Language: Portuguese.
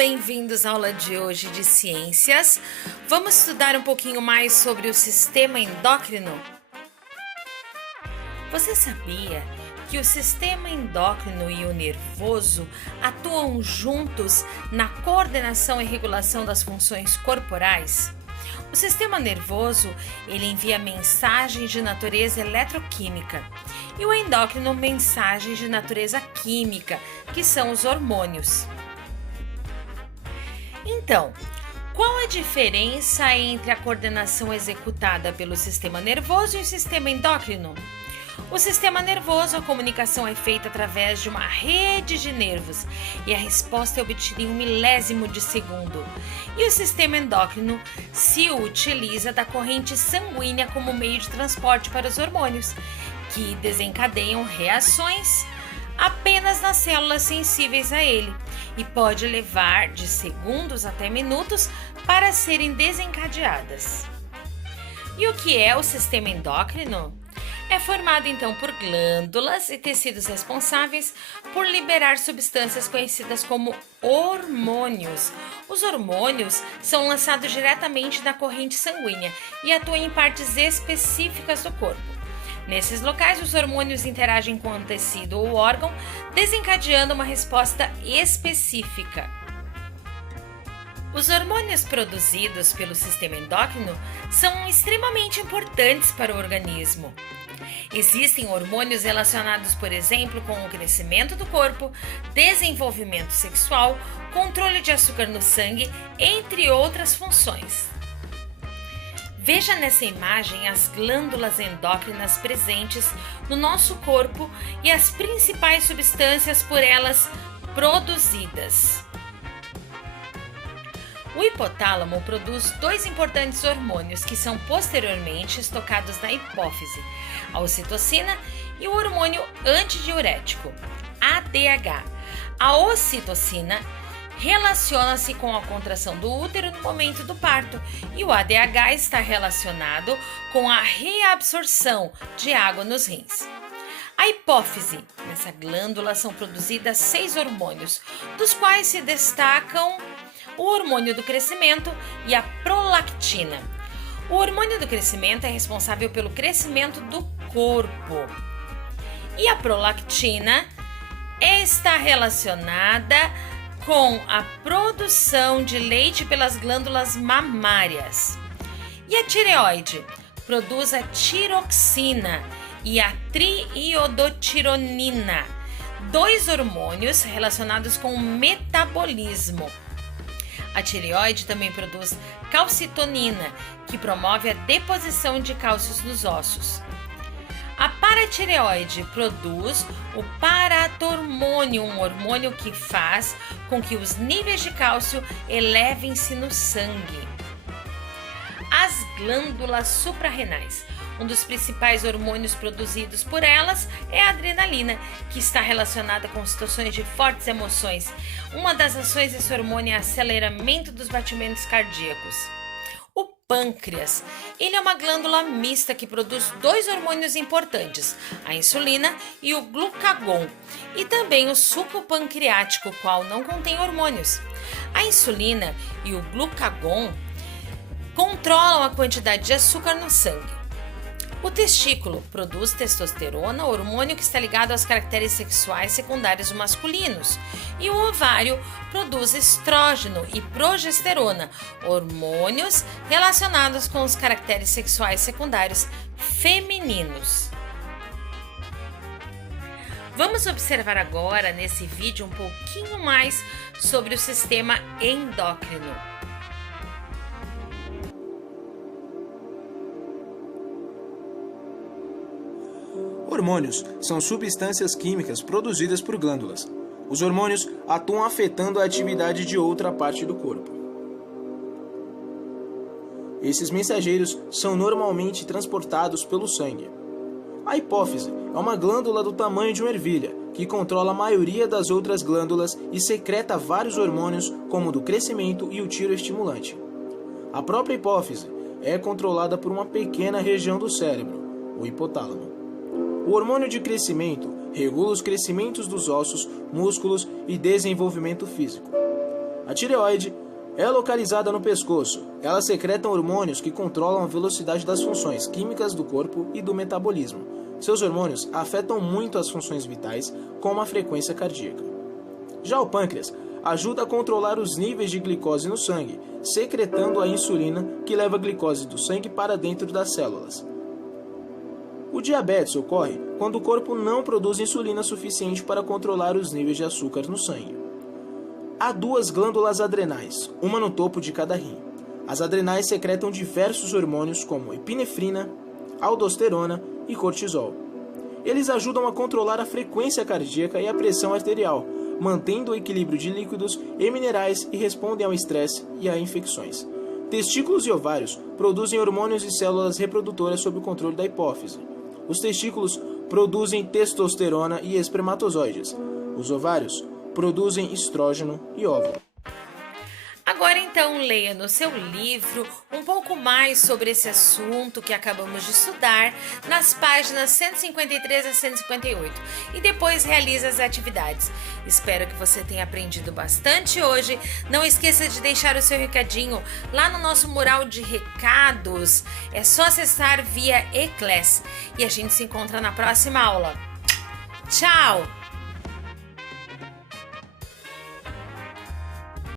bem-vindos à aula de hoje de Ciências. Vamos estudar um pouquinho mais sobre o sistema endócrino? Você sabia que o sistema endócrino e o nervoso atuam juntos na coordenação e regulação das funções corporais? O sistema nervoso, ele envia mensagens de natureza eletroquímica e o endócrino mensagens de natureza química, que são os hormônios. Então, qual a diferença entre a coordenação executada pelo sistema nervoso e o sistema endócrino? O sistema nervoso, a comunicação é feita através de uma rede de nervos e a resposta é obtida em 1/1000 de segundo. E o sistema endócrino se utiliza da corrente sanguínea como meio de transporte para os hormônios, que desencadeiam reações apenas nas células sensíveis a ele e pode levar de segundos até minutos para serem desencadeadas. E o que é o sistema endócrino? É formado então por glândulas e tecidos responsáveis por liberar substâncias conhecidas como hormônios. Os hormônios são lançados diretamente da corrente sanguínea e atuam em partes específicas do corpo. Nesses locais, os hormônios interagem com o tecido ou órgão, desencadeando uma resposta específica. Os hormônios produzidos pelo sistema endócrino são extremamente importantes para o organismo. Existem hormônios relacionados, por exemplo, com o crescimento do corpo, desenvolvimento sexual, controle de açúcar no sangue, entre outras funções. Veja nessa imagem as glândulas endócrinas presentes no nosso corpo e as principais substâncias por elas produzidas. O hipotálamo produz 2 importantes hormônios que são posteriormente estocados na hipófise, a ocitocina e o hormônio antidiurético, ADH. A ocitocina relaciona-se com a contração do útero no momento do parto e o ADH está relacionado com a reabsorção de água nos rins. A hipófise, nessa glândula são produzidas 6 hormônios, dos quais se destacam o hormônio do crescimento e a prolactina. O hormônio do crescimento é responsável pelo crescimento do corpo. E a prolactina está relacionada com a produção de leite pelas glândulas mamárias. E a tireoide produz a tiroxina e a triiodotironina, 2 hormônios relacionados com o metabolismo. A tireoide também produz calcitonina, que promove a deposição de cálcios nos ossos. A paratireoide produz o paratormônio, um hormônio que faz com que os níveis de cálcio elevem-se no sangue. As glândulas suprarrenais. Um dos principais hormônios produzidos por elas é a adrenalina, que está relacionada com situações de fortes emoções. Uma das ações desse hormônio é o aceleramento dos batimentos cardíacos. O pâncreas, ele é uma glândula mista que produz 2 hormônios importantes, a insulina e o glucagon, e também o suco pancreático, o qual não contém hormônios. A insulina e o glucagon controlam a quantidade de açúcar no sangue. O testículo produz testosterona, hormônio que está ligado aos caracteres sexuais secundários masculinos. E o ovário produz estrógeno e progesterona, hormônios relacionados com os caracteres sexuais secundários femininos. Vamos observar agora nesse vídeo um pouquinho mais sobre o sistema endócrino. Hormônios são substâncias químicas produzidas por glândulas. Os hormônios atuam afetando a atividade de outra parte do corpo. Esses mensageiros são normalmente transportados pelo sangue. A hipófise é uma glândula do tamanho de uma ervilha, que controla a maioria das outras glândulas e secreta vários hormônios, como o do crescimento e o tiroestimulante. A própria hipófise é controlada por uma pequena região do cérebro, o hipotálamo. O hormônio de crescimento regula os crescimentos dos ossos, músculos e desenvolvimento físico. A tireoide é localizada no pescoço. Ela secreta hormônios que controlam a velocidade das funções químicas do corpo e do metabolismo. Seus hormônios afetam muito as funções vitais, como a frequência cardíaca. Já o pâncreas ajuda a controlar os níveis de glicose no sangue, secretando a insulina que leva a glicose do sangue para dentro das células. O diabetes ocorre quando o corpo não produz insulina suficiente para controlar os níveis de açúcar no sangue. Há duas glândulas adrenais, uma no topo de cada rim. As adrenais secretam diversos hormônios como epinefrina, aldosterona e cortisol. Eles ajudam a controlar a frequência cardíaca e a pressão arterial, mantendo o equilíbrio de líquidos e minerais e respondem ao estresse e a infecções. Testículos e ovários produzem hormônios e células reprodutoras sob o controle da hipófise. Os testículos produzem testosterona e espermatozoides. Os ovários produzem estrógeno e óvulo. Agora então leia no seu livro um pouco mais sobre esse assunto que acabamos de estudar nas páginas 153 a 158 e depois realize as atividades. Espero que você tenha aprendido bastante hoje. Não esqueça de deixar o seu recadinho lá no nosso mural de recados. É só acessar via e-class e a gente se encontra na próxima aula. Tchau!